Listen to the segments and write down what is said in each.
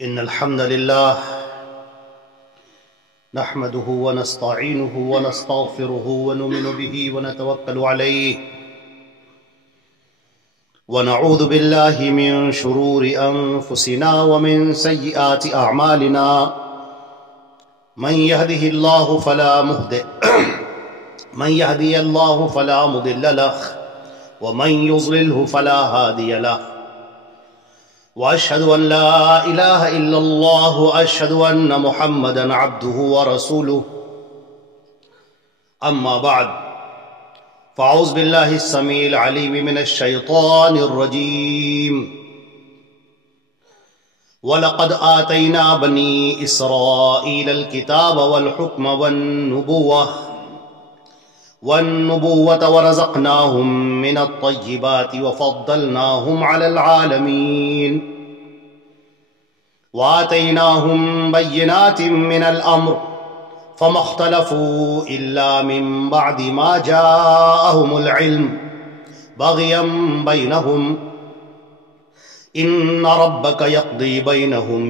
إن الحمد لله نحمده ونستعينه ونستغفره ونؤمن به ونتوكل عليه ونعوذ بالله من شرور أنفسنا ومن سيئات أعمالنا من يهده الله فلا مضل له ومن يضلله فلا هادي له وأشهد أن لا إله إلا الله وأشهد أن محمدا عبده ورسوله أما بعد فأعوذ بالله السميع العليم من الشيطان الرجيم ولقد آتينا بني إسرائيل الكتاب والحكم والنبوة ورزقناهم من الطيبات وفضلناهم على العالمين وآتيناهم بينات من الأمر فما اختلفوا إلا من بعد ما جاءهم العلم بغيا بينهم إن ربك يقضي بينهم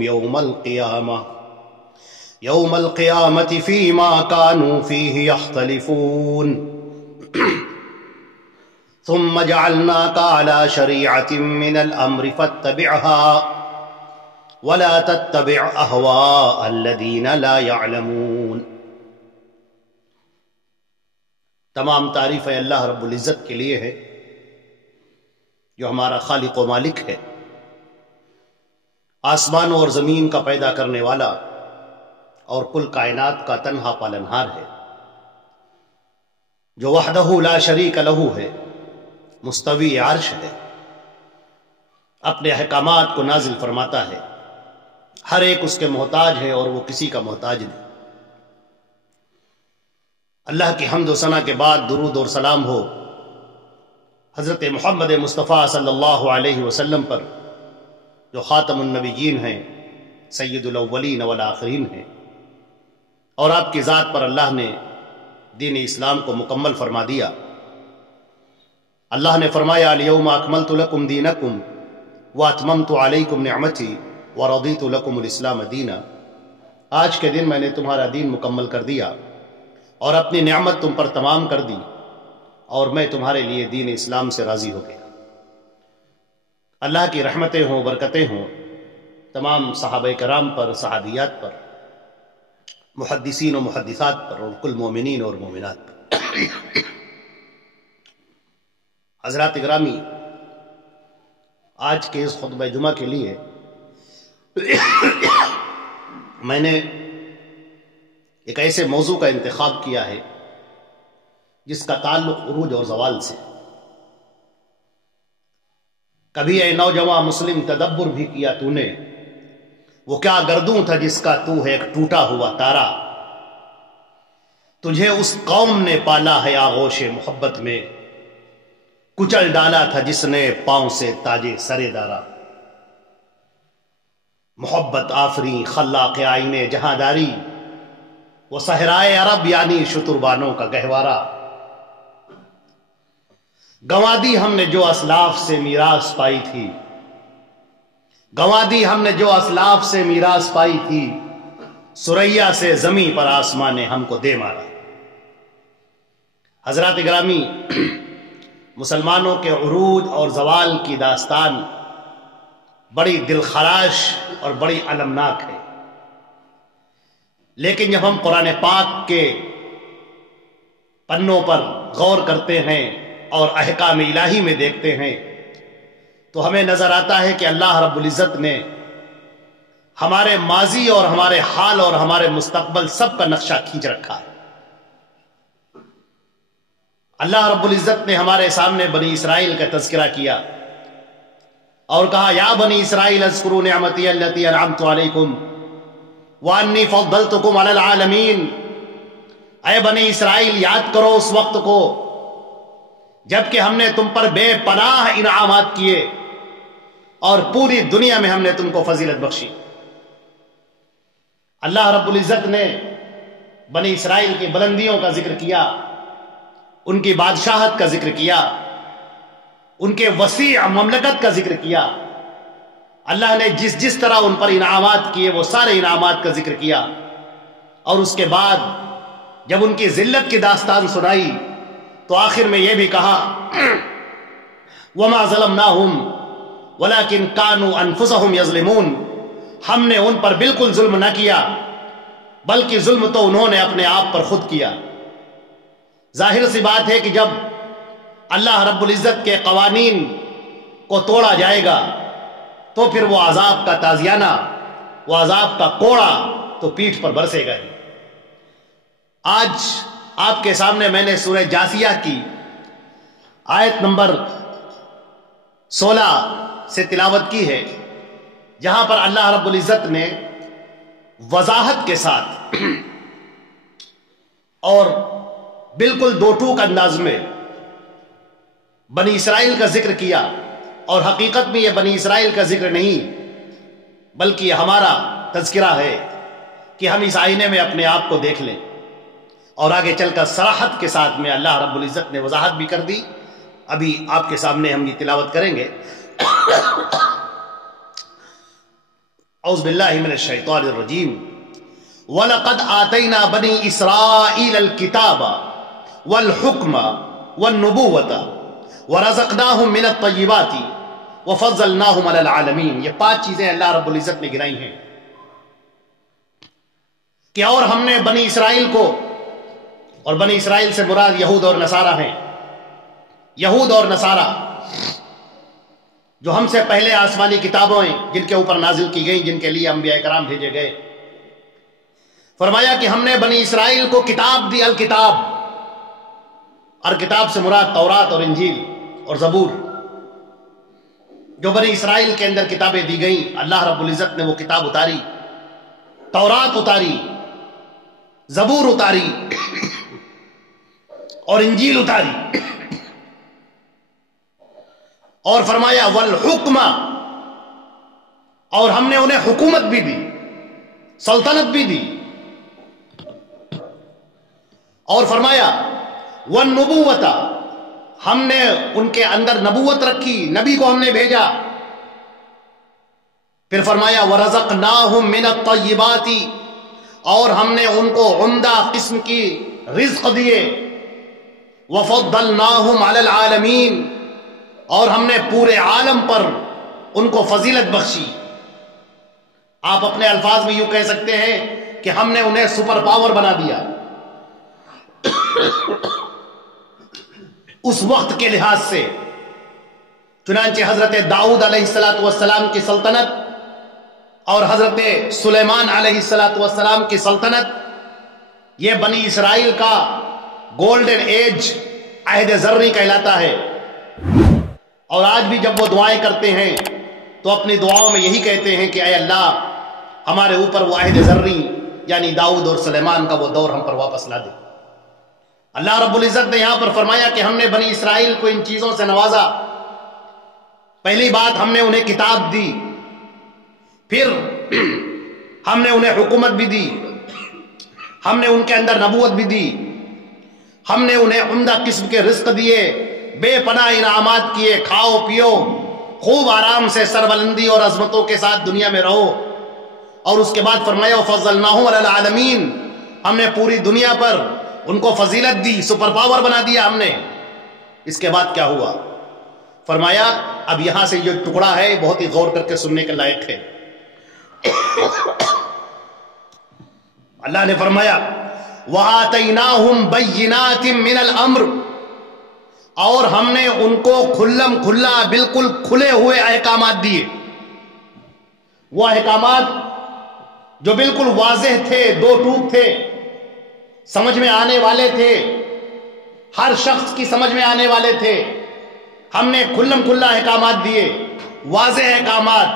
يوم القيامة فيما كانوا فيه يختلفون ثم جعلناك على شريعة من الأمر فاتبعها ولا تتبع أهواء الذين لا يعلمون۔ تمام تعریفیں اللہ رب العزت کے لیے ہے جو ہمارا خالق و مالک ہے، آسمانوں اور زمین کا پیدا کرنے والا اور کل کائنات کا تنہا پالنہار ہے، جو وحدہ لا شریک لہ ہے، مستوی عرش ہے، اپنے احکامات کو نازل فرماتا ہے، ہر ایک اس کے محتاج ہے اور وہ کسی کا محتاج نہیں۔ اللہ کی حمد و ثنا کے بعد درود اور سلام ہو حضرت محمد مصطفیٰ صلی اللہ علیہ وسلم پر، جو خاتم النبیین ہیں، سید الاولین والآخرین ہیں، اور آپ کی ذات پر اللہ نے دین اسلام کو مکمل فرما دیا۔ اللہ نے فرمایا الیوم اکملت لکم دینکم واتممت علیکم نعمتی ورضیت لکم الاسلام دینا۔ آج کے دن میں نے تمہارا دین مکمل کر دیا اور اپنی نعمت تم پر تمام کر دی، اور میں تمہارے لیے دین اسلام سے راضی ہو گیا۔ اللہ کی رحمتیں ہوں، برکتیں ہوں تمام صحابہ کرام پر، صحابیات پر، محدثین و محدثات پر، اور کل مومنین اور مومنات پر۔ حضرات گرامی، آج کے اس خطبہ جمعہ کے لیے میں نے ایک ایسے موضوع کا انتخاب کیا ہے جس کا تعلق عروج اور زوال سے۔ کبھی اے نوجوان مسلم تدبر بھی کیا تو نے، وہ کیا گردوں تھا جس کا تو ہے ایک ٹوٹا ہوا تارا، تجھے اس قوم نے پالا ہے آغوش محبت میں، کچل ڈالا تھا جس نے پاؤں سے تاجے سرے دارا۔ محبت آفری خلاق آئین جہاں داری، وہ صحرائے عرب یعنی شتربانوں کا گہوارہ۔ گنوا دی ہم نے جو اسلاف سے میراث پائی تھی، گنوا دی ہم نے جو اسلاف سے میراث پائی تھی، سریا سے زمیں پر آسمان نے ہم کو دے مارا۔ حضرات گرامی، مسلمانوں کے عروج اور زوال کی داستان بڑی دلخراش اور بڑی المناک ہے، لیکن جب ہم قرآن پاک کے پنوں پر غور کرتے ہیں اور احکام الہی میں دیکھتے ہیں تو ہمیں نظر آتا ہے کہ اللہ رب العزت نے ہمارے ماضی اور ہمارے حال اور ہمارے مستقبل سب کا نقشہ کھینچ رکھا ہے۔ اللہ رب العزت نے ہمارے سامنے بنی اسرائیل کا تذکرہ کیا اور کہا یا بنی اسرائیل اذکروا نعمتی التی انعمت علیکم وانی فضلتکم علی العالمین۔ اے بنی اسرائیل، یاد کرو اس وقت کو جبکہ ہم نے تم پر بے پناہ انعامات کیے اور پوری دنیا میں ہم نے تم کو فضیلت بخشی۔ اللہ رب العزت نے بنی اسرائیل کی بلندیوں کا ذکر کیا، ان کی بادشاہت کا ذکر کیا، ان کے وسیع مملکت کا ذکر کیا۔ اللہ نے جس جس طرح ان پر انعامات کیے وہ سارے انعامات کا ذکر کیا، اور اس کے بعد جب ان کی ذلت کی داستان سنائی تو آخر میں یہ بھی کہا وَمَا ظَلَمْنَاهُمْ وَلَكِنْ كَانُوا أَنفُسَهُمْ يَظْلِمُونَ، ہم نے ان پر بالکل ظلم نہ کیا بلکہ ظلم تو انہوں نے اپنے آپ پر خود کیا۔ ظاہر سی بات ہے کہ جب اللہ رب العزت کے قوانین کو توڑا جائے گا تو پھر وہ عذاب کا تازیانہ، وہ عذاب کا کوڑا تو پیٹھ پر برسے گا۔ آج آپ کے سامنے میں نے سورہ جاثیہ کی آیت نمبر 16 سے تلاوت کی ہے، جہاں پر اللہ رب العزت نے وضاحت کے ساتھ اور بالکل دو ٹوک انداز میں بنی اسرائیل کا ذکر کیا، اور حقیقت میں یہ بنی اسرائیل کا ذکر نہیں بلکہ یہ ہمارا تذکرہ ہے کہ ہم اس آئینے میں اپنے آپ کو دیکھ لیں، اور آگے چل کر صراحت کے ساتھ میں اللہ رب العزت نے وضاحت بھی کر دی۔ ابھی آپ کے سامنے ہم یہ تلاوت کریں گے۔ اعوذ باللہ من الشیطان الرجیم وَلَقَدْ آتَيْنَا بَنِي إِسْرَائِيلَ الْكِتَابَ وَالْحُكْمَ وَالنُّبُوَّةَ وَرَزَقْنَاهُمْ مِنَ الطَّيِّبَاتِ وَفَضَّلْنَاهُمْ عَلَى الْعَالَمِينَ۔ یہ 5 چیزیں اللہ رب العزت نے گنائی ہیں کہ اور ہم نے بنی اسرائیل کو، اور بنی اسرائیل سے مراد یہود اور نصارہ ہیں، یہود اور نصارہ جو ہم سے پہلے آسمانی کتابوں ہیں جن کے اوپر نازل کی گئیں، جن کے لیے انبیاء کرام بھیجے گئے، فرمایا کہ ہم نے بنی اسرائیل کو کتاب دی، الکتاب، اور کتاب سے مراد تورات اور انجیل اور زبور۔ جو بنی اسرائیل کے اندر کتابیں دی گئیں، اللہ رب العزت نے وہ کتاب اتاری، تورات اتاری، زبور اتاری اور انجیل اتاری، اور فرمایا والحکمہ، اور ہم نے انہیں حکومت بھی دی، سلطنت بھی دی، اور فرمایا والنبوۃ، ہم نے ان کے اندر نبوت رکھی، نبی کو ہم نے بھیجا، پھر فرمایا وَرَزَقْنَاهُمْ مِنَ الطَّيِّبَاتِ، اور ہم نے ان کو عمدہ قسم کی رزق دیے، وَفَضَّلْنَاهُمْ عَلَى الْعَالَمِينَ، اور ہم نے پورے عالم پر ان کو فضیلت بخشی۔ آپ اپنے الفاظ میں یوں کہہ سکتے ہیں کہ ہم نے انہیں سپر پاور بنا دیا۔ اس وقت کے لحاظ سے چنانچہ حضرت داؤد علیہ السلام کی سلطنت اور حضرت سلیمان علیہ السلام کی سلطنت، یہ بنی اسرائیل کا گولڈن ایج، عہد زرعی کہلاتا ہے۔ اور آج بھی جب وہ دعائیں کرتے ہیں تو اپنی دعاؤں میں یہی کہتے ہیں کہ اے اللہ ہمارے اوپر وہ عہد زرعی یعنی داؤد اور سلیمان کا وہ دور ہم پر واپس لا دے۔ اللہ رب العزت نے یہاں پر فرمایا کہ ہم نے بنی اسرائیل کو ان چیزوں سے نوازا۔ پہلی بات، ہم نے انہیں کتاب دی، پھر ہم نے انہیں حکومت بھی دی، ہم نے ان کے اندر نبوت بھی دی، ہم نے انہیں عمدہ قسم کے رزق دیے، بے پناہ انعامات کیے، کھاؤ پیو، خوب آرام سے سربلندی اور عظمتوں کے ساتھ دنیا میں رہو۔ اور اس کے بعد فرمایا وَفَضَّلْنَاهُمْ عَلَى الْعَالَمِينَ، ہم نے پوری دنیا پر ان کو فضیلت دی، سپر پاور بنا دیا ہم نے۔ اس کے بعد کیا ہوا؟ فرمایا اب یہاں سے جو ٹکڑا ہے بہت ہی غور کر کے سننے کے لائق ہے۔ اللہ نے فرمایا وَآتَيْنَاهُمْ بَيِّنَاتٍ مِّنَ الْأَمْرِ، اور ہم نے ان کو کھلم کھلا بالکل کھلے ہوئے احکامات دیے، وہ احکامات جو بالکل واضح تھے، دو ٹوک تھے، سمجھ میں آنے والے تھے، ہر شخص کی سمجھ میں آنے والے تھے۔ ہم نے کھلم کھلا احکامات دیے، واضح احکامات،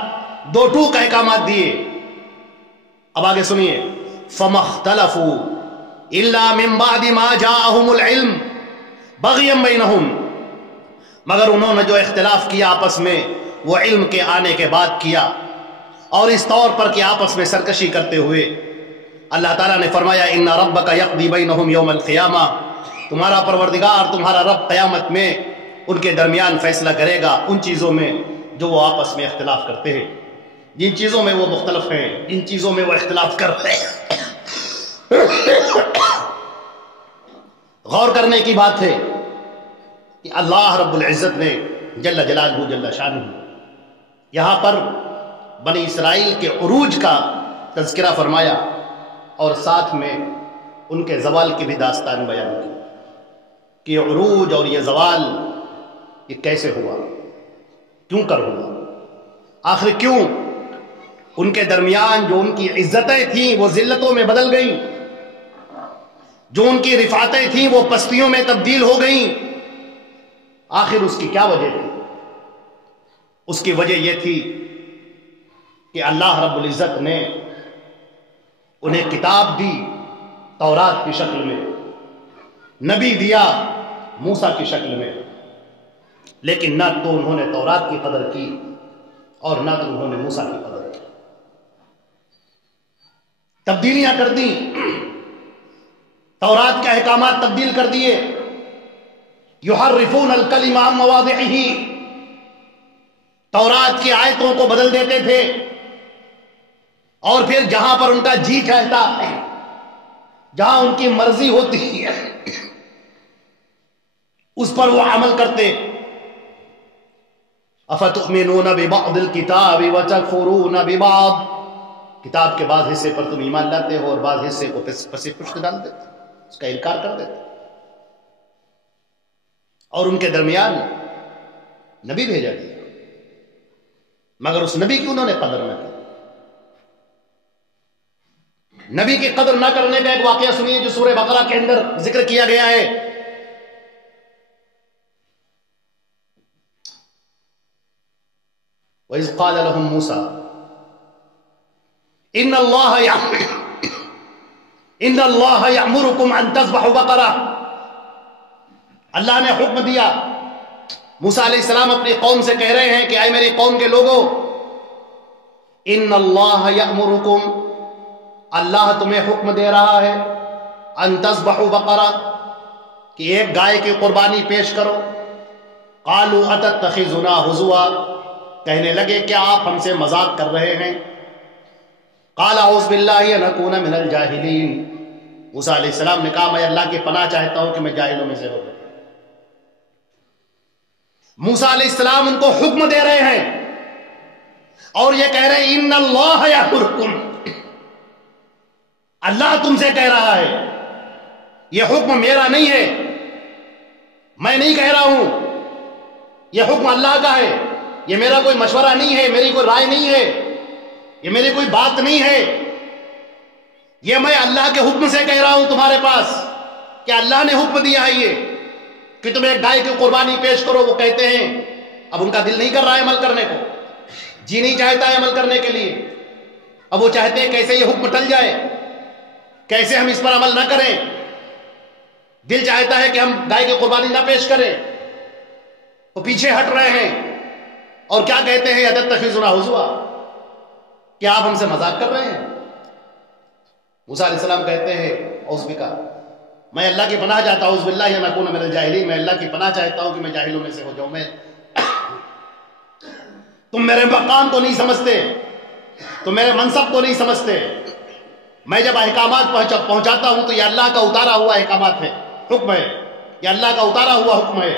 دو ٹوک احکامات دیے۔ اب آگے سنیے فَمَا اخْتَلَفُوا إِلَّا مِن بَعْدِ مَا جَاءَهُمُ الْعِلْمُ بَغْيًا بَيْنَهُمْ، مگر انہوں نے جو اختلاف کیا آپس میں وہ علم کے آنے کے بعد کیا، اور اس طور پر کہ آپس میں سرکشی کرتے ہوئے۔ اللہ تعالیٰ نے فرمایا ان ربک یقضی بینہم یوم القیامہ، تمہارا پروردگار تمہارا رب قیامت میں ان کے درمیان فیصلہ کرے گا ان چیزوں میں جو وہ آپس میں اختلاف کرتے ہیں۔ جن چیزوں میں وہ مختلف ہیں، ان چیزوں میں وہ اختلاف کر رہے ہیں۔ غور کرنے کی بات ہے کہ اللہ رب العزت نے جل جلالہ جل شانہ یہاں پر بنی اسرائیل کے عروج کا تذکرہ فرمایا اور ساتھ میں ان کے زوال کی بھی داستان بیان کی کہ یہ عروج اور یہ زوال یہ کیسے ہوا، کیوں کر ہوا، آخر کیوں ان کے درمیان جو ان کی عزتیں تھیں وہ ذلتوں میں بدل گئیں، جو ان کی رفعتیں تھیں وہ پستیوں میں تبدیل ہو گئیں، آخر اس کی کیا وجہ تھی؟ اس کی وجہ یہ تھی کہ اللہ رب العزت نے انہیں کتاب دی تورات کی شکل میں، نبی دیا موسیٰ کی شکل میں، لیکن نہ تو انہوں نے تورات کی قدر کی اور نہ تو انہوں نے موسیٰ کی قدر کی، تبدیلیاں کر دی، تورات کے احکامات تبدیل کر دیے، یحرفون الکلم عن مواضعہ، تورات کی آیتوں کو بدل دیتے تھے اور پھر جہاں پر ان کا جی چاہتا ہے، جہاں ان کی مرضی ہوتی ہے اس پر وہ عمل کرتے۔ افتؤمنون ببعض الکتاب وتکفرون ببعض، کتاب کے بعض حصے پر تم ایمان لاتے ہو اور بعض حصے کو پس پشت ڈال دیتے، اس کا انکار کر دیتے، اور ان کے درمیان نبی بھیجا گیا مگر اس نبی کی انہوں نے قدر نہ کی۔ نبی کی قدر نہ کرنے کا ایک واقعہ سنیے جو سورہ بقرہ کے اندر ذکر کیا گیا ہے۔ وَإِذْ قَالَ لَهُمْ مُوسَىٰ إِنَّ اللَّهَ يَأْمُرُكُمْ أَن تَذْبَحُوا بَقَرَةً، اللہ نے حکم دیا، موسیٰ علیہ السلام اپنی قوم سے کہہ رہے ہیں کہ اے میری قوم کے لوگوں، ان اللہ یأمرکم، اللہ تمہیں حکم دے رہا ہے، ان تذبحوا بقرہ، کہ ایک گائے کی قربانی پیش کرو۔ قالوا اتتخذنا ہزوا، کہنے لگے کیا آپ ہم سے مذاق کر رہے ہیں؟ قال اعوذ باللہ ان اکون من الجاہلین، موسیٰ علیہ السلام نے کہا میں اللہ کی پناہ چاہتا ہوں کہ میں جاہلوں میں سے ہو۔ موسیٰ علیہ السلام ان کو حکم دے رہے ہیں اور یہ کہہ رہے ہیں ان اللہ یأمرکم، اللہ تم سے کہہ رہا ہے، یہ حکم میرا نہیں ہے، میں نہیں کہہ رہا ہوں، یہ حکم اللہ کا ہے، یہ میرا کوئی مشورہ نہیں ہے، میری کوئی رائے نہیں ہے، یہ میری کوئی بات نہیں ہے، یہ میں اللہ کے حکم سے کہہ رہا ہوں تمہارے پاس کہ اللہ نے حکم دیا ہے یہ کہ تم ایک گائے کی قربانی پیش کرو۔ وہ کہتے ہیں اب ان کا دل نہیں کر رہا ہے عمل کرنے کو، جی نہیں چاہتا ہے عمل کرنے کے لیے، اب وہ چاہتے ہیں کیسے یہ حکم ٹل جائے، کیسے ہم اس پر عمل نہ کریں، دل چاہتا ہے کہ ہم گائے کی قربانی نہ پیش کریں، وہ پیچھے ہٹ رہے ہیں اور کیا کہتے ہیں اتتخذنا ہزوا، کیا آپ ہم سے مذاق کر رہے ہیں؟ موسیٰ علیہ السلام کہتے ہیں اعوذ بک، میں اللہ کی پناہ چاہتا ہوں، اعوذ باللہ ان اکون من الجاہلین، میں اللہ کی پناہ چاہتا ہوں کہ میں جاہلوں میں سے ہو جاؤں۔ میں تم میرے مقام کو نہیں سمجھتے، تم میرے منصب کو نہیں سمجھتے، میں جب احکامات پہنچاتا ہوں تو یہ اللہ کا اتارا ہوا احکامات ہے، حکم ہے، یہ اللہ کا اتارا ہوا حکم ہے،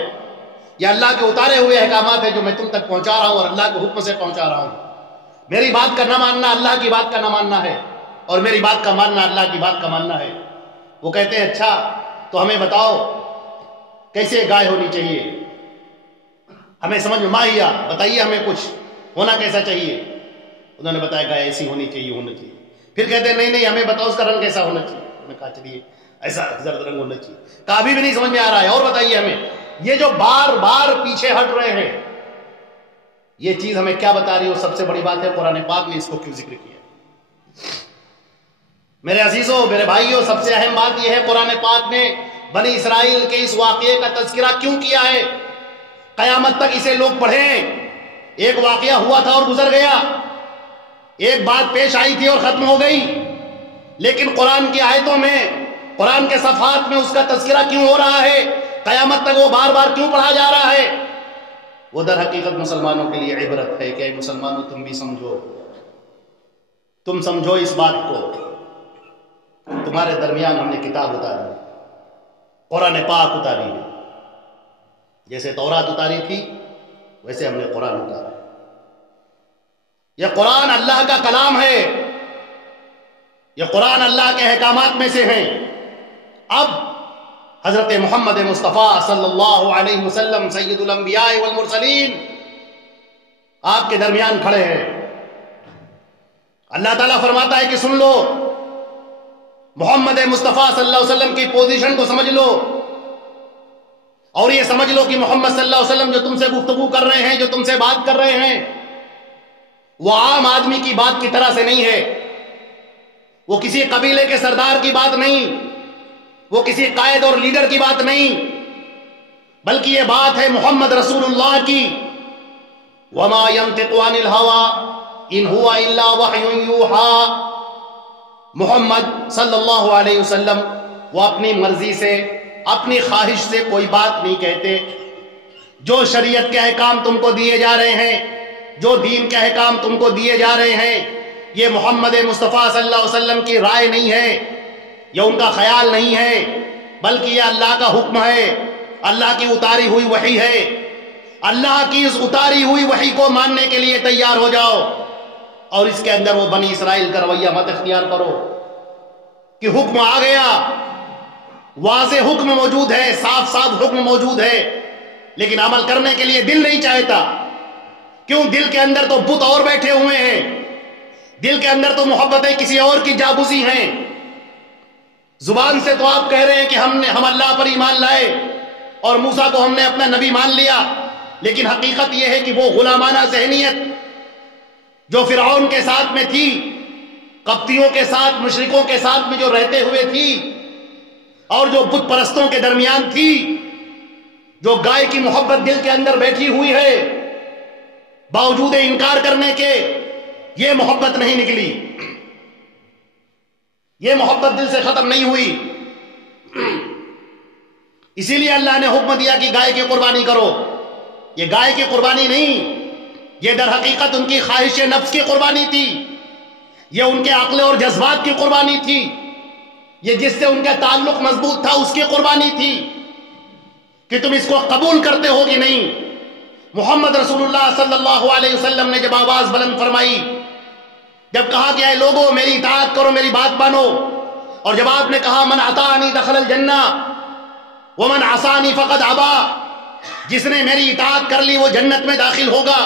یہ اللہ کے اتارے ہوئے احکامات ہیں جو میں تم تک پہنچا رہا ہوں اور اللہ کے حکم سے پہنچا رہا ہوں۔ میری بات کا نہ ماننا اللہ کی بات کا نہ ماننا ہے، اور میری بات کا ماننا اللہ کی بات کا ماننا ہے۔ وہ کہتے ہیں اچھا تو ہمیں بتاؤ کیسے گائے ہونی چاہیے، ہمیں سمجھ میں ماہیا بتائیے، ہمیں کچھ ہونا کیسا چاہیے؟ انہوں نے بتایا گائے ایسی ہونی چاہیے، ہونا چاہیے۔ پھر کہتے ہیں نہیں ہمیں بتاؤ اس کا رنگ کیسا ہونا چاہیے۔ انہوں نے کہا چلیے ایسا زرد رنگ ہونا چاہیے۔ کہا ابھی بھی نہیں سمجھ میں آ رہا ہے، اور بتائیے ہمیں۔ یہ جو بار بار پیچھے ہٹ رہے ہیں یہ چیز ہمیں کیا بتا رہی ہے؟ اور سب سے بڑی بات ہے قرآن پاک نے اس کو کیوں ذکر کیا؟ میرے عزیزوں، میرے بھائیوں، سب سے اہم بات یہ ہے قرآن پاک نے بنی اسرائیل کے اس واقعے کا تذکرہ کیوں کیا ہے؟ قیامت تک اسے لوگ پڑھیں۔ ایک واقعہ ہوا تھا اور گزر گیا، ایک بات پیش آئی تھی اور ختم ہو گئی، لیکن قرآن کی آیتوں میں، قرآن کے صفحات میں اس کا تذکرہ کیوں ہو رہا ہے؟ قیامت تک وہ بار بار کیوں پڑھا جا رہا ہے؟ وہ در حقیقت مسلمانوں کے لیے عبرت ہے کہ اے مسلمانوں تم بھی سمجھو تم سمجھو اس بات کو، تمہارے درمیان ہم نے کتاب اتاری، قرآن پاک اتاری ہے، جیسے تورات اتاری تھی ویسے ہم نے قرآن اتارا۔ یہ قرآن اللہ کا کلام ہے، یہ قرآن اللہ کے احکامات میں سے ہیں۔ اب حضرت محمد مصطفیٰ صلی اللہ علیہ وسلم سید الانبیاء والمرسلین آپ کے درمیان کھڑے ہیں۔ اللہ تعالیٰ فرماتا ہے کہ سن لو، محمد مصطفیٰ صلی اللہ علیہ وسلم کی پوزیشن کو سمجھ لو، اور یہ سمجھ لو کہ محمد صلی اللہ علیہ وسلم جو تم سے گفتگو کر رہے ہیں، جو تم سے بات کر رہے ہیں، وہ عام آدمی کی بات کی طرح سے نہیں ہے، وہ کسی قبیلے کے سردار کی بات نہیں، وہ کسی قائد اور لیڈر کی بات نہیں، بلکہ یہ بات ہے محمد رسول اللہ کی۔ وَمَا يَنطِقُ عَنِ الْهَوَىٰ إِنْ هُوَ إِلَّا وَحْيٌ يُوحَىٰ۔ محمد صلی اللہ علیہ وسلم وہ اپنی مرضی سے، اپنی خواہش سے کوئی بات نہیں کہتے۔ جو شریعت کے احکام تم کو دیے جا رہے ہیں، جو دین کے احکام تم کو دیے جا رہے ہیں، یہ محمد مصطفیٰ صلی اللہ علیہ وسلم کی رائے نہیں ہے، یہ ان کا خیال نہیں ہے، بلکہ یہ اللہ کا حکم ہے، اللہ کی اتاری ہوئی وحی ہے۔ اللہ کی اس اتاری ہوئی وحی کو ماننے کے لیے تیار ہو جاؤ، اور اس کے اندر وہ بنی اسرائیل کا رویہ مت اختیار کرو کہ حکم آ گیا، واضح حکم موجود ہے، صاف صاف حکم موجود ہے، لیکن عمل کرنے کے لیے دل نہیں چاہتا۔ کیوں؟ دل کے اندر تو بت اور بیٹھے ہوئے ہیں، دل کے اندر تو محبتیں کسی اور کی جابوزی ہیں۔ زبان سے تو آپ کہہ رہے ہیں کہ ہم اللہ پر ایمان لائے اور موسیٰ کو ہم نے اپنا نبی مان لیا، لیکن حقیقت یہ ہے کہ وہ غلامانہ ذہنیت جو فرعون کے ساتھ میں تھی، قبطیوں کے ساتھ، مشرکوں کے ساتھ میں جو رہتے ہوئے تھی، اور جو بت پرستوں کے درمیان تھی، جو گائے کی محبت دل کے اندر بیٹھی ہوئی ہے، باوجود انکار کرنے کے یہ محبت نہیں نکلی، یہ محبت دل سے ختم نہیں ہوئی۔ اسی لیے اللہ نے حکم دیا کہ گائے کی قربانی کرو۔ یہ گائے کی قربانی نہیں، یہ در حقیقت ان کی خواہش نفس کی قربانی تھی، یہ ان کے عقل اور جذبات کی قربانی تھی، یہ جس سے ان کا تعلق مضبوط تھا اس کی قربانی تھی کہ تم اس کو قبول کرتے ہو کہ نہیں۔ محمد رسول اللہ صلی اللہ علیہ وسلم نے جب آواز بلند فرمائی، جب کہا کہ اے لوگو میری اطاعت کرو، میری بات مانو، اور جب آپ نے کہا من اطاعنی دخل الجنہ ومن عصانی فقد ابا، جس نے میری اطاعت کر لی وہ جنت میں داخل ہوگا،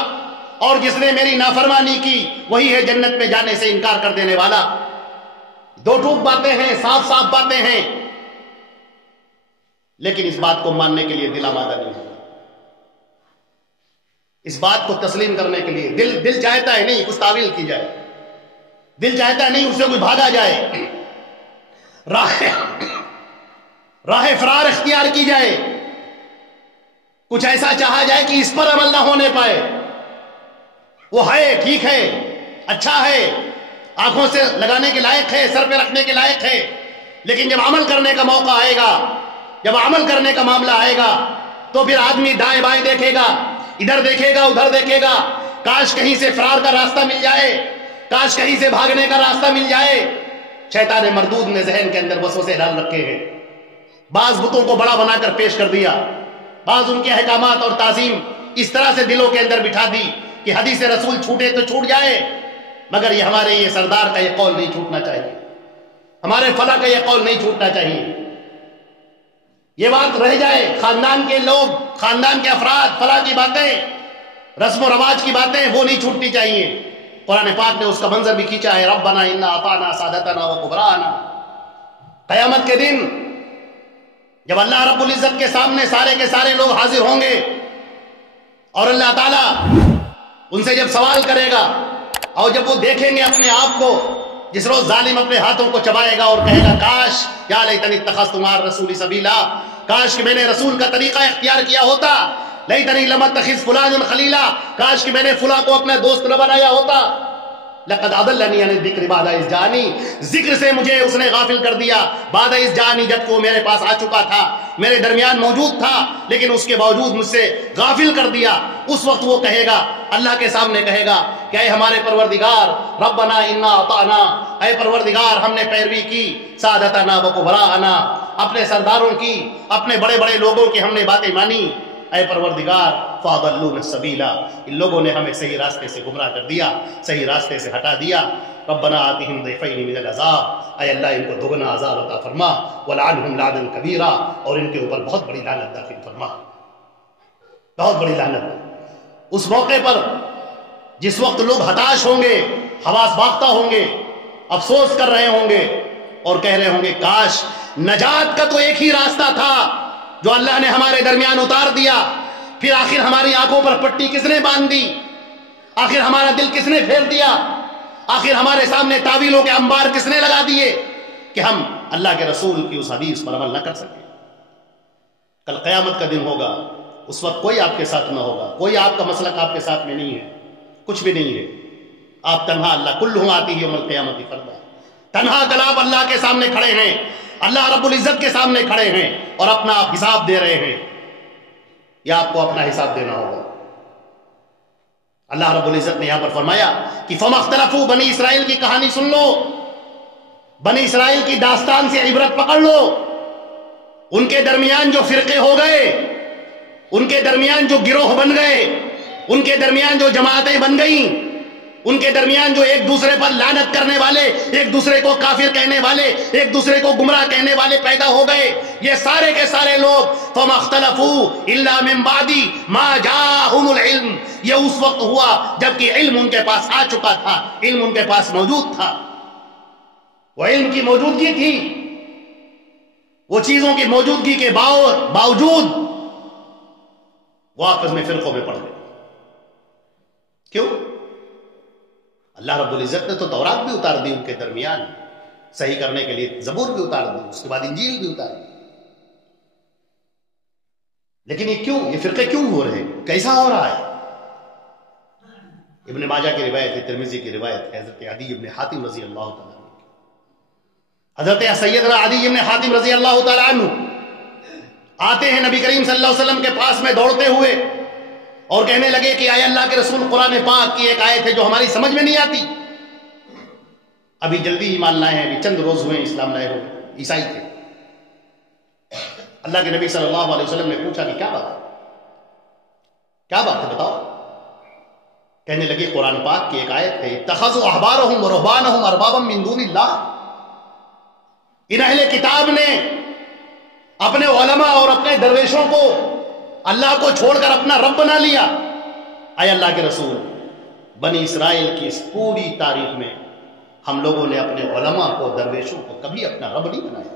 اور جس نے میری نافرمانی کی وہی ہے جنت میں جانے سے انکار کر دینے والا۔ دو ٹوک باتیں ہیں، صاف صاف باتیں ہیں، لیکن اس بات کو ماننے کے لیے دل آمادہ نہیں ہے، اس بات کو تسلیم کرنے کے لیے دل چاہتا ہے نہیں کچھ تعویل کی جائے، دل چاہتا ہے نہیں اس سے کوئی بھاگا جائے، راہ فرار اختیار کی جائے، کچھ ایسا چاہا جائے کہ اس پر عمل نہ ہونے پائے۔ وہ ہے، ٹھیک ہے، اچھا ہے، آنکھوں سے لگانے کے لائق ہے، سر پہ رکھنے کے لائق ہے، لیکن جب عمل کرنے کا موقع آئے گا، جب عمل کرنے کا معاملہ آئے گا، تو پھر آدمی دائیں بائیں دیکھے گا، ادھر دیکھے گا، ادھر دیکھے گا، کاش کہیں سے فرار کا راستہ مل جائے، کاش کہیں سے بھاگنے کا راستہ مل جائے۔ شیطان مردود نے ذہن کے اندر وسوسے ڈال رکھے ہیں، بعض بتوں کو بڑا بنا کر پیش کر دیا، بعض ان کے احکامات اور تعظیم اس طرح سے دلوں کے اندر بٹھا دی کہ حدیث رسول چھوٹے تو چھوٹ جائے، مگر یہ ہمارے یہ سردار کا یہ قول نہیں چھوٹنا چاہیے، ہمارے فلاں کا یہ قول نہیں چھوٹنا چاہیے، یہ بات رہ جائے، خاندان کے لوگ، خاندان کے افراد، فلاں کی باتیں، رسم و رواج کی باتیں وہ نہیں چھوٹنی چاہیے۔ قرآن پاک نے اس کا منظر بھی کھینچا ہے، ربنا انا اطعنا سادتنا وکبراءنا۔ قیامت کے دن جب اللہ رب العزت کے سامنے سارے کے سارے لوگ حاضر ہوں گے، اور اللہ تعالیٰ ان سے جب سوال کرے گا، اور جب وہ دیکھیں گے اپنے آپ کو، جس روز ظالم اپنے ہاتھوں کو چبائے گا اور کہے گا کاش یا لیتنی اتخذت مع الرسول سبیلا، کاش کہ میں نے رسول کا طریقہ اختیار کیا ہوتا، لیتنی لم اتخذ فلانا خلیلا، کاش کہ میں نے فلاں کو اپنا دوست نہ بنایا ہوتا، لقد اضلنی عن الذکر بعد اذ جاءنی، ذکر سے مجھے اس نے غافل کر دیا، بعد اذ جاءنی، جب وہ میرے پاس آ چکا تھا، میرے درمیان موجود تھا، لیکن اس کے باوجود مجھ سے غافل کر دیا۔ اس وقت وہ کہے گا، اللہ کے سامنے کہے گا کہ اے ہمارے پروردگار، ربنا انا اطعنا، اے پروردگار ہم نے پیروی کی، سادتنا و کبراءنا، اپنے سرداروں کی، اپنے بڑے بڑے لوگوں کی ہم نے باتیں مانی، اے پروردگار فاضلونا السبیل، ان لوگوں نے ہمیں صحیح راستے سے گمراہ کر دیا، صحیح راستے سے ہٹا دیا۔ ربنا آتهم ضعفین من العذاب، اے اللہ ان کو دگنا عذاب عطا فرما، ولعنهم لعنا کبیرا، اور ان کے اوپر بہت بڑی لعنت داخل فرما، بہت بڑی لعنت۔ اس موقع پر جس وقت لوگ ہتاش ہوں گے، حواس باختہ ہوں گے، افسوس کر رہے ہوں گے اور کہہ رہے ہوں گے کاش نجات کا تو ایک ہی راستہ تھا جو اللہ نے ہمارے درمیان اتار دیا، پھر آخر ہماری آنکھوں پر پٹی کس نے باندھ دی، آخر ہمارا دل کس نے پھیر دیا، آخر ہمارے سامنے تعویلوں کے انبار کس نے لگا دیے کہ ہم اللہ کے رسول کی اس حدیث پر عمل نہ کر سکیں۔ کل قیامت کا دن ہوگا، اس وقت کوئی آپ کے ساتھ نہ ہوگا، کوئی آپ کا مسلک آپ کے ساتھ میں نہیں ہے، کچھ بھی نہیں ہے، آپ تنہا، اللہ کلہم آتیہ یوم القیامت فردا، تنہا کلاب اللہ کے سامنے کھڑے ہیں، اللہ رب العزت کے سامنے کھڑے ہیں اور اپنا حساب دے رہے ہیں، یا آپ کو اپنا حساب دینا ہوگا۔ اللہ رب العزت نے یہاں پر فرمایا کہ فَمَا اخْتَلَفُوا، بنی اسرائیل کی کہانی سن لو، بنی اسرائیل کی داستان سے عبرت پکڑ لو، ان کے درمیان جو فرقے ہو گئے، ان کے درمیان جو گروہ بن گئے، ان کے درمیان جو جماعتیں بن گئیں، ان کے درمیان جو ایک دوسرے پر لعنت کرنے والے، ایک دوسرے کو کافر کہنے والے، ایک دوسرے کو گمراہ کہنے والے پیدا ہو گئے، یہ سارے کے سارے لوگ فَمَا اخْتَلَفُوا إِلَّا مِن بَعْدِ مَا جَاءَهُمُ الْعِلْمُ، یہ اس وقت ہوا جبکہ علم ان کے پاس آ چکا تھا، علم ان کے پاس موجود تھا، وہ علم کی موجودگی تھی، وہ چیزوں کی موجودگی کے باوجود وہ آپس میں فرقوں میں پڑ گئے۔ کیوں؟ اللہ رب العزت نے تو تورات بھی اتار دی ان کے درمیان، صحیح کرنے کے لیے زبور بھی اتار دی، اس کے بعد انجیل بھی اتار دی، لیکن یہ کیوں، یہ فرقے کیوں ہو رہے ہیں، کیسا ہو رہا ہے؟ ابن ماجہ کی روایت ہے، ترمذی کی روایت ہے، حضرت عدی ابن حاتم رضی اللہ تعالیٰ عنہ، حضرت سیدنا عدی ابن حاتم رضی اللہ تعالیٰ عنہ آتے ہیں نبی کریم صلی اللہ علیہ وسلم کے پاس میں دوڑتے ہوئے اور کہنے لگے کہ اے اللہ کے رسول، قرآن پاک کی ایک آیت ہے جو ہماری سمجھ میں نہیں آتی، ابھی جلدی ایمان لائے ہیں، ابھی چند روز ہوئے اسلام لائے ہوئے، عیسائی تھے۔ اللہ کے نبی صلی اللہ علیہ وسلم نے پوچھا کہ کیا بات ہے، کیا بات ہے بتاؤ؟ کہنے لگے قرآن پاک کی ایک آیت ہے اتخذوا احبارهم ورهبانهم اربابا من دون اللہ، ان اہل کتاب نے اپنے علماء اور اپنے درویشوں کو اللہ کو چھوڑ کر اپنا رب بنا لیا۔ اے اللہ کے رسول، بنی اسرائیل کی اس پوری تاریخ میں ہم لوگوں نے اپنے علماء کو، درویشوں کو کبھی اپنا رب نہیں بنایا،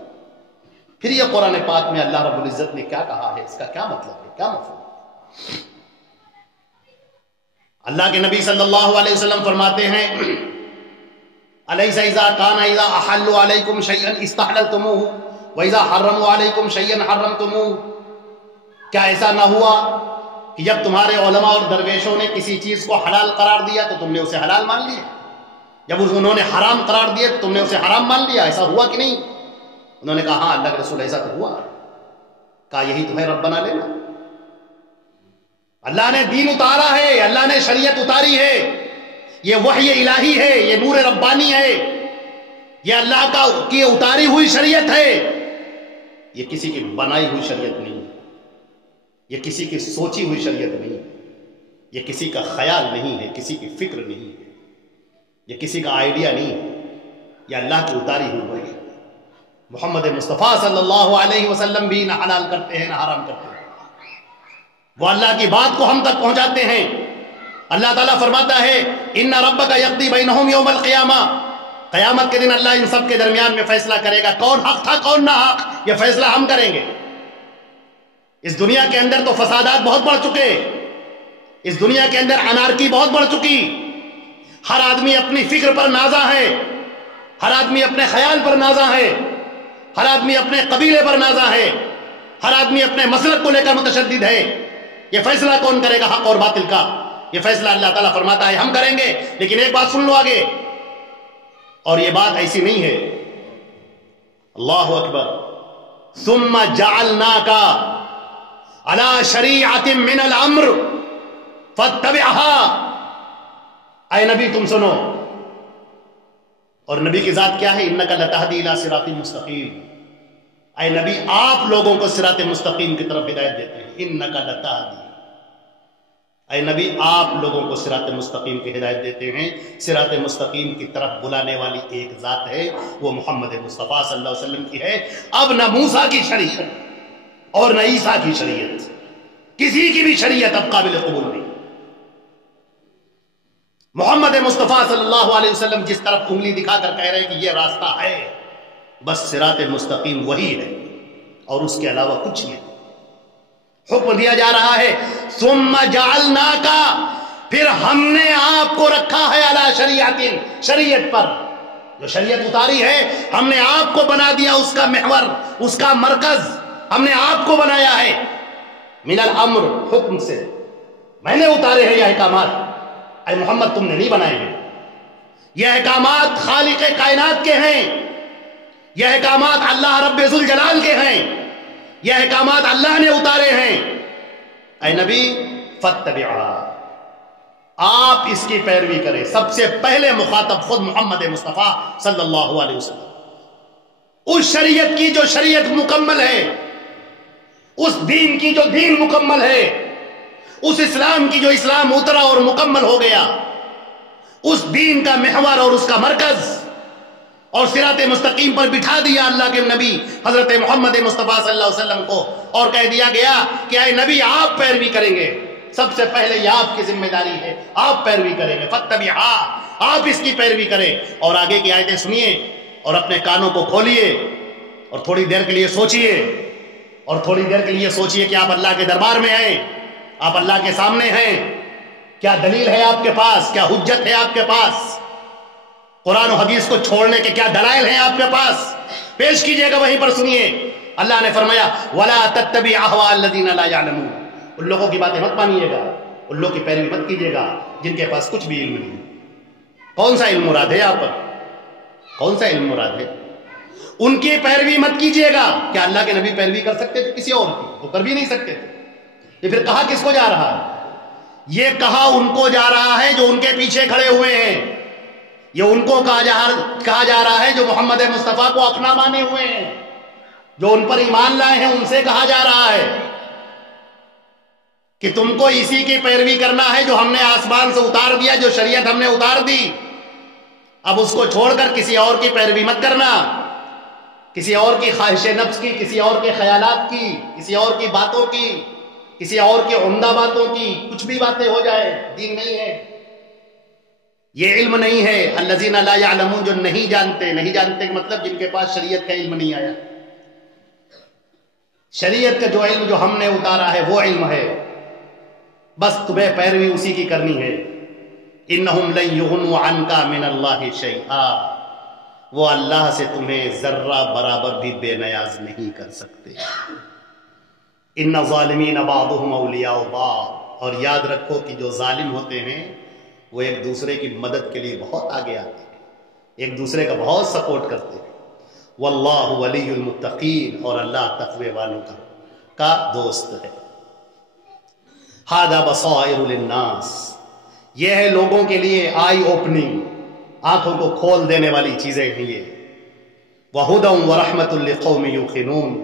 پھر یہ قرآن پاک میں اللہ رب العزت نے کیا کہا ہے، اس کا کیا مطلب ہے، کیا مفہوم ہے؟ اللہ کے نبی صلی اللہ علیہ وسلم فرماتے ہیں الیس اذا کان اذا احلوا علیکم شیئا استحللتموہ واذا حرموا علیکم شیئا حرمتموہ، کیا ایسا نہ ہوا کہ جب تمہارے علماء اور درویشوں نے کسی چیز کو حلال قرار دیا تو تم نے اسے حلال مان لیا، جب انہوں نے حرام قرار دیا تو تم نے اسے حرام مان لیا، ایسا ہوا کہ نہیں؟ انہوں نے کہا ہاں اللہ کے رسول ایسا تو ہوا۔ کہا یہی تمہیں رب بنا لینا؟ اللہ نے دین اتارا ہے، اللہ نے شریعت اتاری ہے، یہ وحی الہی ہے، یہ نور ربانی ہے، یہ اللہ کی اتاری ہوئی شریعت ہے، یہ کسی کی بنائی ہوئی شریعت نہیں ہے، یہ کسی کی سوچی ہوئی شریعت نہیں ہے، یہ کسی کا خیال نہیں ہے، کسی کی فکر نہیں ہے، یہ کسی کا آئیڈیا نہیں ہے، یہ اللہ کی اتاری ہوئی وحی ہے۔ محمد مصطفیٰ صلی اللہ علیہ وسلم بھی نہ حلال کرتے ہیں نہ حرام کرتے ہیں، وہ اللہ کی بات کو ہم تک پہنچاتے ہیں۔ اللہ تعالیٰ فرماتا ہے ان ربک یقضی بینہم یوم القیامہ، قیامت کے دن اللہ ان سب کے درمیان میں فیصلہ کرے گا، کون حق تھا کون نہ حق، یہ فیصلہ ہم کریں گے۔ اس دنیا کے اندر تو فسادات بہت بڑھ چکے، اس دنیا کے اندر انارکی بہت بڑھ چکی، ہر آدمی اپنی فکر پر نازا ہے، ہر آدمی اپنے خیال پر نازا ہے، ہر آدمی اپنے قبیلے پر نازا ہے، ہر آدمی اپنے مسلک کو لے کر متشدد ہے۔ یہ فیصلہ کون کرے گا حق اور باطل کا؟ یہ فیصلہ اللہ تعالیٰ فرماتا ہے ہم کریں گے، لیکن ایک بات سن لو آگے، اور یہ بات ایسی نہیں ہے، اللہ اکبر، ثم جعلناک علی شریعۃ من الامر فاتبعها، اے نبی تم سنو، اور نبی کی ذات کیا ہے؟ انک لتہدی الی صراط مستقیم، اے نبی آپ لوگوں کو صراط مستقیم کی طرف ہدایت دیتے ہیں. انک لتہدی، اے نبی آپ لوگوں کو صراط مستقیم کی ہدایت دیتے ہیں. صراط مستقیم کی طرف بلانے والی ایک ذات ہے، وہ محمد مصطفیٰ صلی اللہ علیہ وسلم کی ہے. اب نہ موسیٰ کی شریعت اور نہ عیسیٰ کی شریعت، کسی کی بھی شریعت اب قابل قبول نہیں. محمد مصطفیٰ صلی اللہ علیہ وسلم جس طرف انگلی دکھا کر کہہ رہے ہیں کہ یہ راستہ ہے، بس صراط مستقیم وہی ہے اور اس کے علاوہ کچھ نہیں. حکم دیا جا رہا ہے ثم جعلناک، پھر ہم نے آپ کو رکھا ہے علی شریعت، شریعت پر. جو شریعت اتاری ہے ہم نے آپ کو بنا دیا اس کا محور، اس کا مرکز ہم نے آپ کو بنایا ہے. من الامر، حکم سے میں نے اتارے ہیں یہ احکامات. اے محمد تم نے نہیں بنائے ہیں. یہ احکامات خالق کائنات کے ہیں، یہ احکامات اللہ رب ذوالجلال کے ہیں، یہ احکامات اللہ نے اتارے ہیں. اے نبی فاتبعھا، آپ اس کی پیروی کریں. سب سے پہلے مخاطب خود محمد مصطفیٰ صلی اللہ علیہ وسلم. اس شریعت کی جو شریعت مکمل ہے، اس دین کی جو دین مکمل ہے، اس اسلام کی جو اسلام اترا اور مکمل ہو گیا، اس دین کا محور اور اس کا مرکز اور صراط مستقیم پر بٹھا دیا اللہ کے نبی حضرت محمد مصطفیٰ صلی اللہ علیہ وسلم کو، اور کہہ دیا گیا کہ اے نبی آپ پیروی کریں گے. سب سے پہلے یہ آپ کی ذمہ داری ہے، آپ پیروی کریں گے. فاتبعھا، آپ اس کی پیروی کریں. اور آگے کی آیتیں سنیے اور اپنے کانوں کو کھولیے اور تھوڑی دیر کے لیے سوچیے، اور تھوڑی دیر کے لیے سوچیے کہ آپ اللہ کے دربار میں ہیں، آپ اللہ کے سامنے ہیں. کیا دلیل ہے آپ کے پاس؟ کیا حجت ہے آپ کے پاس؟ قرآن و حدیث کو چھوڑنے کے کیا دلائل ہیں آپ کے پاس؟ پیش کیجئے گا، وہیں پر سنیے. اللہ نے فرمایا وَلَا تَتَّبِعْ أَهْوَاءَ الَّذِينَ لَا يَعْلَمُونَ، ان لوگوں کی باتیں مت مانیے گا، ان لوگوں کی پیروی مت کیجئے گا جن کے پاس کچھ بھی علم نہیں. کون سا علم مراد ہے یہاں پر؟ کون سا علم مراد ہے؟ ان کی پیروی مت کیجئے گا. کیا اللہ کے نبی پیروی کر سکتے تھے کسی اور کی؟ وہ کر بھی نہیں سکتے تھے. یہ پھر کہا کس کو جا رہا ہے؟ یہ کہا ان کو جا رہا ہے جو ان کے پیچھے کھڑے ہوئے ہیں. یہ ان کو کہا جا رہا ہے جو محمد مصطفیٰ کو اپنا مانے ہوئے ہیں، جو ان پر ایمان لائے ہیں. ان سے کہا جا رہا ہے کہ تم کو اسی کی پیروی کرنا ہے جو ہم نے آسمان سے اتار دیا، جو شریعت ہم نے اتار دی. اب اس کو چھوڑ کر کسی اور کی پیروی مت کرنا، کسی اور کی خواہش نفس کی، کسی اور کے خیالات کی، کسی اور کی باتوں کی، کسی اور کی عمدہ باتوں کی. کچھ بھی باتیں ہو جائے، دین نہیں ہے، یہ علم نہیں ہے. الذین لا یعلمون، جو نہیں جانتے. نہیں جانتے کا مطلب جن کے پاس شریعت کا علم نہیں آیا. شریعت کا جو علم جو ہم نے اتارا ہے وہ علم ہے، بس تمہیں پیروی اسی کی کرنی ہے. انہم لن یغنوا عنک من اللہ شیئا، وہ اللہ سے تمہیں ذرہ برابر بھی بے نیاز نہیں کر سکتے. ان ظالمین بعضهم اولیاء بعض، اور یاد رکھو کہ جو ظالم ہوتے ہیں وہ ایک دوسرے کی مدد کے لیے بہت آگے آتے ہیں، ایک دوسرے کا بہت سپورٹ کرتے ہیں. واللہ ولی المتقین، اور اللہ تقوی والوں کا دوست ہے. ھذا بصائر للناس، یہ ہے لوگوں کے لیے آئی اوپننگ، آنکھوں کو کھول دینے والی چیزیں ہیں یہ. وہدی ورحمۃ لقوم یوقنون،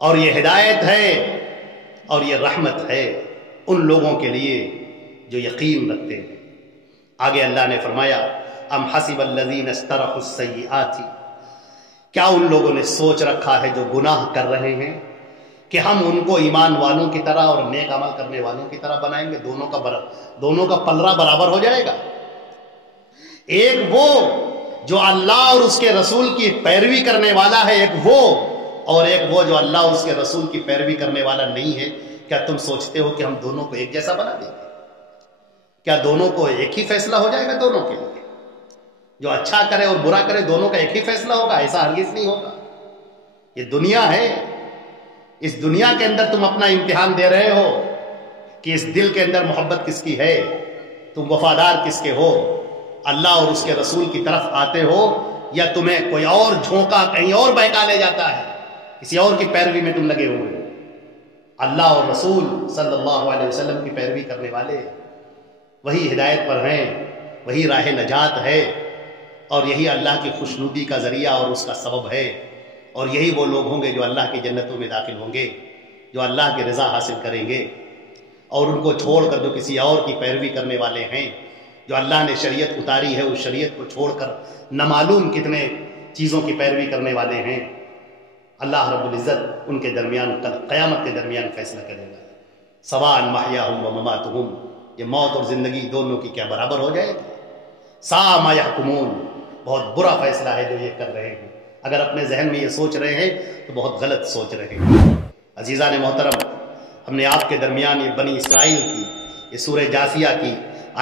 اور یہ ہدایت ہے اور یہ رحمت ہے ان لوگوں کے لیے جو یقین رکھتے ہیں. آگے اللہ نے فرمایا ام حسب الذین اجترحوا السیئات، کیا ان لوگوں نے سوچ رکھا ہے جو گناہ کر رہے ہیں کہ ہم ان کو ایمان والوں کی طرح اور نیک عمل کرنے والوں کی طرح بنائیں گے؟ دونوں کا پلڑا برابر ہو جائے گا. ایک وہ جو اللہ اور اس کے رسول کی پیروی کرنے والا ہے، ایک وہ، اور ایک وہ جو اللہ اور اس کے رسول کی پیروی کرنے والا نہیں ہے. کیا تم سوچتے ہو کہ ہم دونوں کو ایک جیسا بنا دیں گے؟ کیا دونوں کو ایک ہی فیصلہ ہو جائے گا؟ دونوں کے لیے جو اچھا کرے اور برا کرے دونوں کا ایک ہی فیصلہ ہوگا؟ ایسا ہرگز نہیں ہوگا. یہ دنیا ہے، اس دنیا کے اندر تم اپنا امتحان دے رہے ہو کہ اس دل کے اندر محبت کس کی ہے، تم وفادار کس کے ہو، اللہ اور اس کے رسول کی طرف آتے ہو، یا تمہیں کوئی اور جھونکا کہیں اور بہکا لے جاتا ہے، کسی اور کی پیروی میں تم لگے ہوئے ہو. اللہ اور رسول صلی اللہ علیہ وسلم کی پیروی کرنے والے وہی ہدایت پر ہیں، وہی راہ نجات ہے. اور یہی اللہ کی خوشنودی کا ذریعہ اور اس کا سبب ہے، اور یہی وہ لوگ ہوں گے جو اللہ کی جنتوں میں داخل ہوں گے، جو اللہ کی رضا حاصل کریں گے، اور ان کو چھوڑ کر جو کسی اور کی پیروی کرنے والے ہیں، جو اللہ نے شریعت اتاری ہے اس شریعت کو چھوڑ کر نہ معلوم کتنے چیزوں کی پیروی کرنے والے ہیں، اللہ رب العزت ان کے درمیان قیامت کے درمیان فیصلہ کرے گا۔ سواء محیاہم و مماتہم، یہ موت اور زندگی دونوں کی کیا برابر ہو جائے گی؟ ساء ما یحکمون، بہت برا فیصلہ ہے جو یہ کر رہے ہیں۔ اگر اپنے ذہن میں یہ سوچ رہے ہیں تو بہت غلط سوچ رہے ہیں۔ عزیزان محترم، ہم نے آپ کے درمیان یہ بنی اسرائیل کی یہ سورہ جاثیہ کی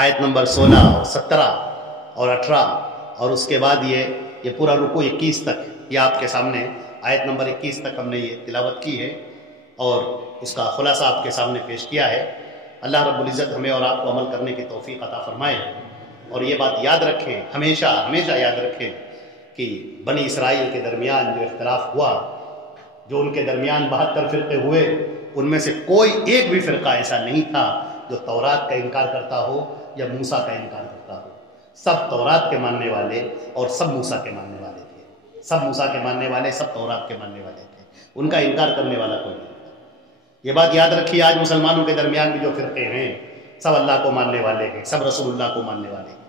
آیت نمبر 16 اور 17 اور 18 اور اس کے بعد یہ پورا رکوع 21 تک، یہ آپ کے سامنے آیت نمبر 21 تک ہم نے یہ تلاوت کی ہے اور اس کا خلاصہ آپ کے سامنے پیش کیا ہے۔ اللہ رب العزت ہمیں اور آپ کو عمل کرنے کی توفیق عطا فرمائے، اور یہ بات یاد رکھیں، ہمیشہ ہمیشہ یاد رکھیں کہ بنی اسرائیل کے درمیان جو اختلاف ہوا، جو ان کے درمیان 72 فرقے ہوئے، ان میں سے کوئی ایک بھی فرقہ ایسا نہیں تھا جو تورات کا انکار کرتا ہو یا موسیٰ کا انکار کرتا ہو۔ سب تورات کے ماننے والے اور سب موسیٰ کے ماننے والے تھے، سب موسیٰ کے ماننے والے، سب تورات کے ماننے والے تھے، ان کا انکار کرنے والا کوئی نہیں تھا۔ یہ بات یاد رکھیے، آج مسلمانوں کے درمیان بھی جو فرقے ہیں سب اللہ کو ماننے والے ہیں، سب رسول اللہ کو ماننے والے ہیں،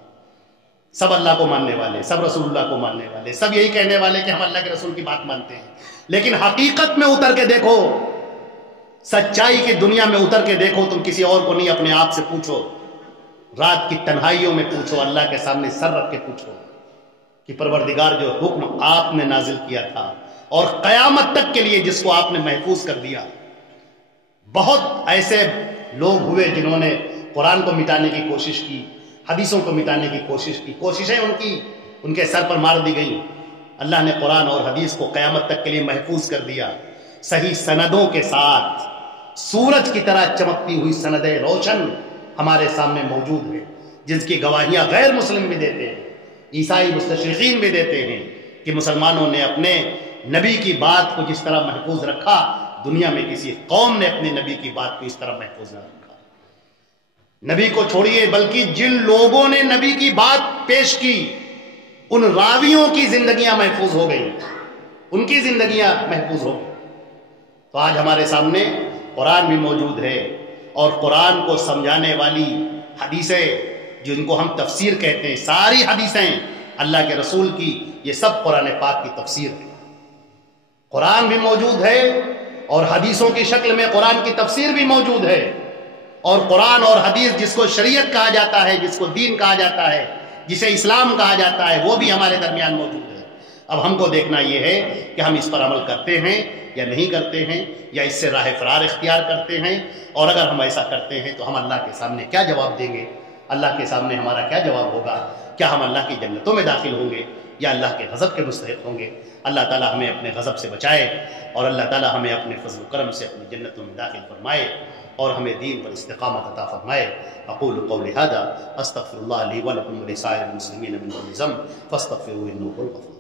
سب اللہ کو ماننے والے، سب رسول اللہ کو ماننے والے، سب یہی کہنے والے کہ ہم اللہ کے رسول کی بات مانتے ہیں، لیکن حقیقت میں اتر کے دیکھو، سچائی کی دنیا میں اتر کے دیکھو، تم کسی اور کو نہیں، اپنے آپ سے پوچھو، رات کی تنہائیوں میں پوچھو، اللہ کے سامنے سر رکھ کے پوچھو کہ پروردگار جو حکم آپ نے نازل کیا تھا اور قیامت تک کے لیے جس کو آپ نے محفوظ کر دیا، بہت ایسے لوگ ہوئے جنہوں نے قرآن کو مٹانے کی کوشش کی، حدیثوں کو مٹانے کی کوشش کی، کوششیں ان کے سر پر مار دی گئیں۔ اللہ نے قرآن اور حدیث کو قیامت تک کے لیے محفوظ کر دیا، صحیح سندوں کے ساتھ، سورج کی طرح چمکتی ہوئی سندیں روشن ہمارے سامنے موجود ہیں، جن کی گواہیاں غیر مسلم بھی دیتے ہیں، عیسائی مستشرقین بھی دیتے ہیں کہ مسلمانوں نے اپنے نبی کی بات کو جس طرح محفوظ رکھا، دنیا میں کسی قوم نے اپنے نبی کی بات کو اس طرح محفوظ نہ رکھا۔ نبی کو چھوڑیے، بلکہ جن لوگوں نے نبی کی بات پیش کی ان راویوں کی زندگیاں محفوظ ہو گئیں، ان کی زندگیاں محفوظ ہو گئیں۔ تو آج ہمارے سامنے قرآن بھی موجود ہے، اور قرآن کو سمجھانے والی حدیثیں جن کو ہم تفسیر کہتے ہیں، ساری حدیثیں اللہ کے رسول کی، یہ سب قرآن پاک کی تفسیر ہے۔ قرآن بھی موجود ہے اور حدیثوں کی شکل میں قرآن کی تفسیر بھی موجود ہے، اور قرآن اور حدیث جس کو شریعت کہا جاتا ہے، جس کو دین کہا جاتا ہے، جسے اسلام کہا جاتا ہے، وہ بھی ہمارے درمیان موجود ہے۔ اب ہم کو دیکھنا یہ ہے کہ ہم اس پر عمل کرتے ہیں یا نہیں کرتے ہیں، یا اس سے راہ فرار اختیار کرتے ہیں، اور اگر ہم ایسا کرتے ہیں تو ہم اللہ کے سامنے کیا جواب دیں گے، اللہ کے سامنے ہمارا کیا جواب ہوگا؟ کیا ہم اللہ کی جنتوں میں داخل ہوں گے یا اللہ کے غضب کے مستحق ہوں گے؟ اللہ تعالیٰ ہمیں اپنے غضب سے بچائے، اور اللہ تعالیٰ ہمیں اپنے فضل و کرم سے اپنی جنتوں میں داخل فرمائے، اور ہمیں دین پر استقامت عطا فرمائے۔ اقول قولی ھذا استغفر اللہ لی ولکم ولسائر المسلمین من کل ذنب فاستغفروہ انہ هو الغفور۔